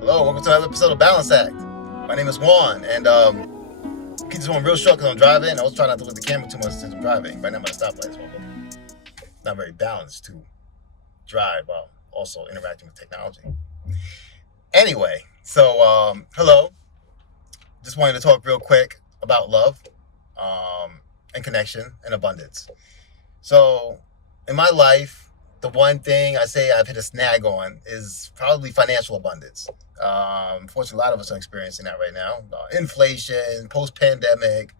Hello, welcome to another episode of Balance Act. My name is Juan, and keep this one real short because I'm driving. I was trying not to look at the camera too much since I'm driving. Right now I'm at a stoplight, so I'm not very balanced to drive while also interacting with technology. Anyway, so hello. Just wanted to talk real quick about love and connection and abundance. So, in my life, the one thing I say I've hit a snag on is probably financial abundance. Unfortunately, a lot of us are experiencing that right now. Inflation, post-pandemic,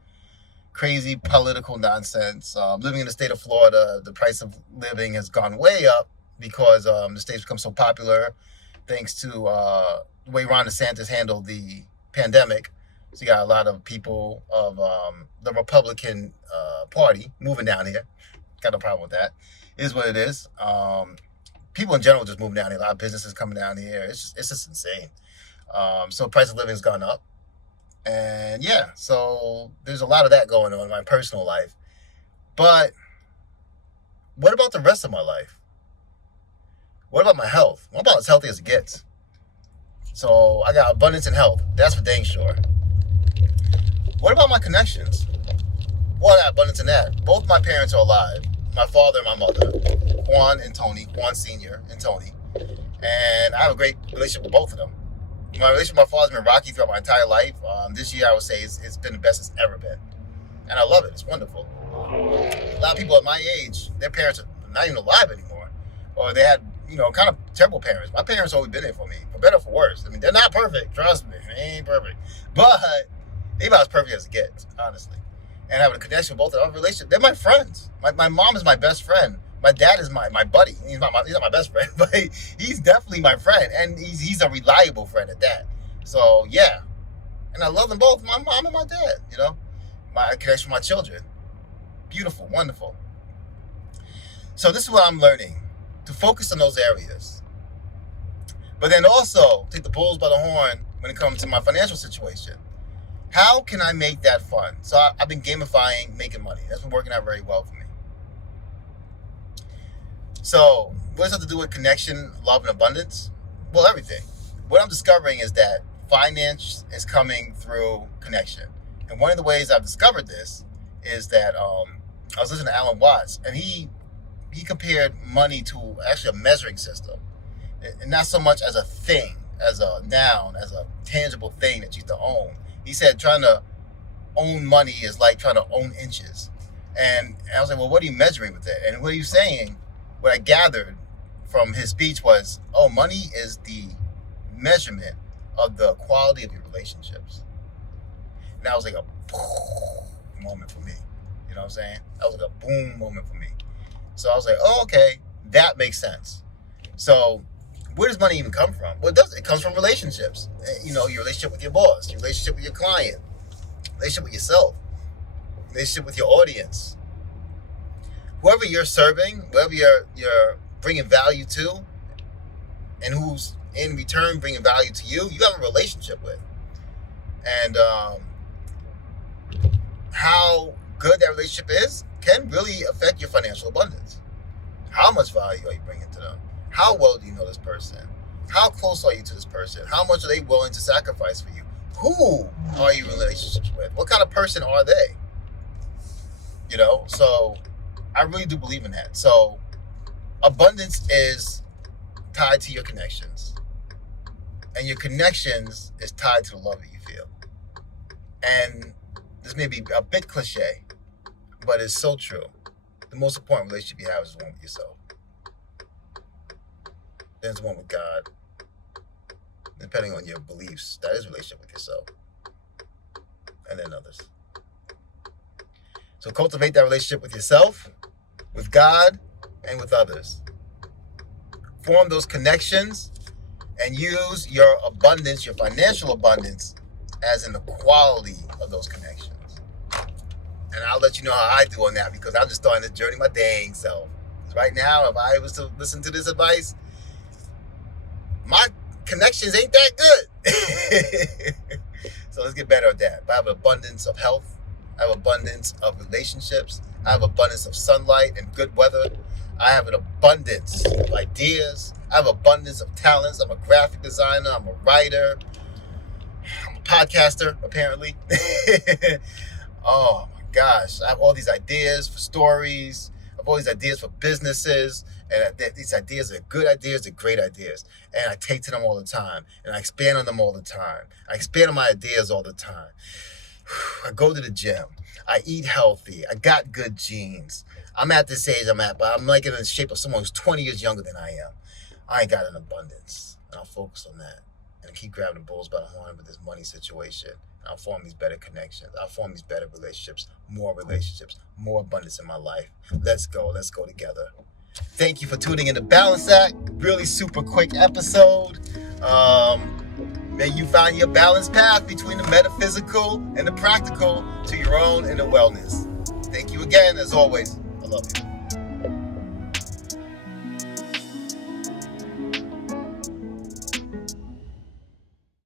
crazy political nonsense. Living in the state of Florida, the price of living has gone way up because the state's become so popular thanks to the way Ron DeSantis handled the pandemic. So you got a lot of people of the Republican Party moving down here. Got no problem with that. It is what it is. People in general just moving down here. A lot of businesses coming down here. It's just insane. So price of living has gone up. And yeah, so there's a lot of that going on in my personal life. But what about the rest of my life? What about my health? I'm about as healthy as it gets. So I got abundance in health. That's for dang sure. What about my connections? Well, I got abundance in that. Both my parents are alive. My father and my mother, Juan and Tony, Juan Sr. and Tony. And I have a great relationship with both of them. My relationship with my father has been rocky throughout my entire life. This year, I would say, it's been the best it's ever been. And I love it. It's wonderful. A lot of people at my age, their parents are not even alive anymore. Or they had, kind of terrible parents. My parents always been there for me, for better or for worse. I mean, they're not perfect. Trust me. They ain't perfect. But they about as perfect as it gets, honestly. And having a connection with both of them, relationship. They're my friends. My mom is my best friend. My dad is my buddy. He's not my best friend, but he's definitely my friend, and he's a reliable friend at that. So yeah, and I love them both, my mom and my dad. My connection with my children, beautiful, wonderful. So this is what I'm learning: to focus on those areas, but then also take the bulls by the horn when it comes to my financial situation. How can I make that fun? So I've been gamifying making money. That's been working out very well for me. So what does that have to do with connection, love, and abundance? Well, everything. What I'm discovering is that finance is coming through connection. And one of the ways I've discovered this is that I was listening to Alan Watts, and he compared money to actually a measuring system. And not so much as a thing, as a noun, as a tangible thing that you have to own. He said trying to own money is like trying to own inches. And I was like, well, what are you measuring with that? And what are you saying? What I gathered from his speech was, money is the measurement of the quality of your relationships. And that was like a boom moment for me. You know what I'm saying? That was like a boom moment for me. So I was like, okay, that makes sense. So where does money even come from? Well, it comes from relationships. Your relationship with your boss, your relationship with your client, relationship with yourself, relationship with your audience. Whoever you're serving, whoever you're bringing value to, and who's in return bringing value to you, you have a relationship with. And how good that relationship is can really affect your financial abundance. How much value are you bringing to them? How well do you know this person? How close are you to this person? How much are they willing to sacrifice for you? Who are you in relationships with? What kind of person are they? So I really do believe in that. So abundance is tied to your connections. And your connections is tied to the love that you feel. And this may be a bit cliche, but it's so true. The most important relationship you have is the one with yourself. Then it's one with God. Depending on your beliefs, that is a relationship with yourself. And then others. So cultivate that relationship with yourself, with God, and with others. Form those connections and use your abundance, your financial abundance, as in the quality of those connections. And I'll let you know how I do on that because I'm just starting this journey my dang self. Right now, if I was to listen to this advice, my connections ain't that good. So let's get better at that. I have an abundance of health. I have abundance of relationships. I have abundance of sunlight and good weather. I have an abundance of ideas. I have abundance of talents. I'm a graphic designer. I'm a writer. I'm a podcaster, apparently. Oh my gosh. I have all these ideas for stories. I have all these ideas for businesses. And these ideas are good ideas, they're great ideas. And I take to them all the time. And I expand on them all the time. I expand on my ideas all the time. I go to the gym. I eat healthy. I got good genes. I'm at this age I'm at, but I'm like in the shape of someone who's 20 years younger than I am. I ain't got an abundance. And I'll focus on that. And keep grabbing the bulls by the horn with this money situation. I'll form these better connections. I'll form these better relationships, more abundance in my life. Let's go together. Thank you for tuning in to Balance Act. Really super quick episode. May you find your balanced path between the metaphysical and the practical to your own inner wellness. Thank you again, as always. I love you.